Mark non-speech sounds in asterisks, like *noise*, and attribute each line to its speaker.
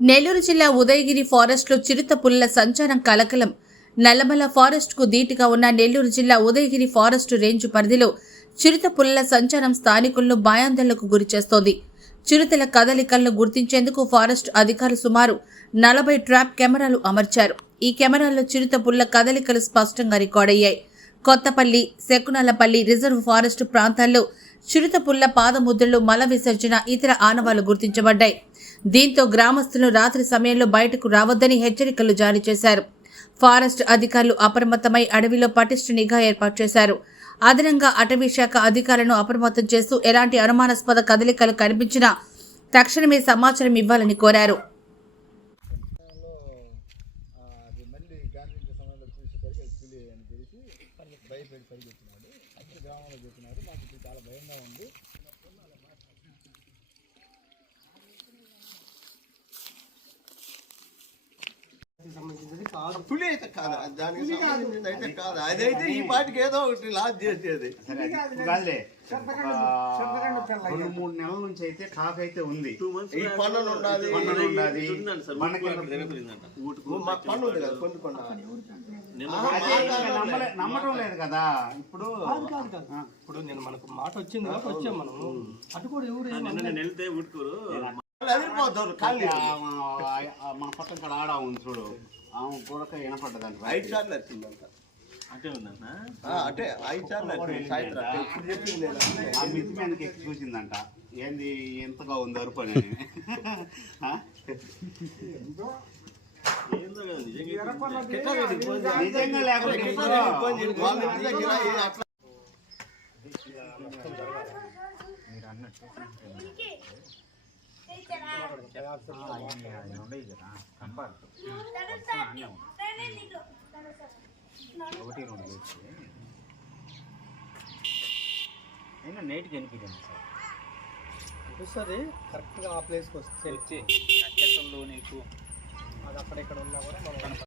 Speaker 1: నెల్లూరు జిల్లా ఉదయగిరి ఫారెస్ట్లో చిరుత పుల్ల సంచారం కలకలం. నల్లమల ఫారెస్ట్కు ధీటుగా ఉన్న నెల్లూరు జిల్లా ఉదయగిరి ఫారెస్ట్ రేంజ్ పరిధిలో చిరుత పుల్ల సంచారం స్థానికులను భయాందోళనకు గురిచేస్తోంది చిరుతల కదలికలను గుర్తించేందుకు ఫారెస్ట్ అధికారులు సుమారు నలభై ట్రాప్ కెమెరాలు అమర్చారు. ఈ కెమెరాల్లో చిరుత పుల్ల కదలికలు స్పష్టంగా రికార్డయ్యాయి కొత్తపల్లి శకునాలపల్లి రిజర్వ్ ఫారెస్ట్ ప్రాంతాల్లో చిరుతపుల్ల పాదముద్రలు మల విసర్జన ఇతర ఆనవాళ్ళు గుర్తించబడ్డాయి. దీంతో గ్రామస్తులు రాత్రి సమయంలో బయటకు రావద్దని హెచ్చరికలు జారీ చేశారు. ఫారెస్ట్ అధికారులు అప్రమత్తమై అడవిలో పటిష్ట నిఘా ఏర్పాటు చేశారు. అదనంగా అటవీ శాఖ అధికారులను అప్రమత్తం చేస్తూ ఎలాంటి అనుమానాస్పద కదలికలు కనిపించినా తక్షణమే సమాచారం ఇవ్వాలని కోరారు.
Speaker 2: భయపడి పరిగెత్తినాడు అక్కడ గ్రామంలో చెప్పినారు మాకు చాలా భయంగా ఉంది
Speaker 3: పులి అయితే కాదు దానికి సంబంధించింది అయితే కాదు. అదైతే ఈ పాటికి ఏదో ఒకటి లాజ్ చేసేది.
Speaker 4: కాదులే రెండు మూడు నెలల నుంచి అయితే టాక్ అయితే ఉంది.
Speaker 3: ఈ పన్నులు ఉండాలి.
Speaker 4: పన్నులు
Speaker 3: పన్ను ఉంది కదా కొన్ని
Speaker 4: నమ్మటం లేదు కదా. ఇప్పుడు
Speaker 5: కాదు కాదు కాదు. ఇప్పుడు నేను మనకు మాట వచ్చింది వచ్చాం మనము. అటు కూడా ఎవరు ఏం అనలేదు.
Speaker 4: ఆ- మన పక్కన ఇక్కడ ఆడ ఉంది చూడు. ఆమె కూడా వినపడ్డదంట
Speaker 3: ఐదు సార్లు వచ్చిందంట ఆ, అంటే ఐదు సార్లు వచ్చింది సాయంత్రం ఇప్పుడు చెప్పింది నేను
Speaker 4: ఆ మిద్ది మీదకి ఎక్కి చూసిందంట. ఏంది ఎంతగా ఉంది అరుపు అని? *laughs* నిజంగా లేకపోతే
Speaker 3: రెడ్డికి
Speaker 6: ఒకటి రెండు వేసి అయినా నేటికి అనిపించింది సార్
Speaker 5: వస్తుంది కరెక్ట్గా ఆ ప్లేస్కి వస్తే
Speaker 6: వచ్చి నక్షత్రంలో నీకు
Speaker 5: అది అక్కడ ఇక్కడ ఉన్నా కూడా మనం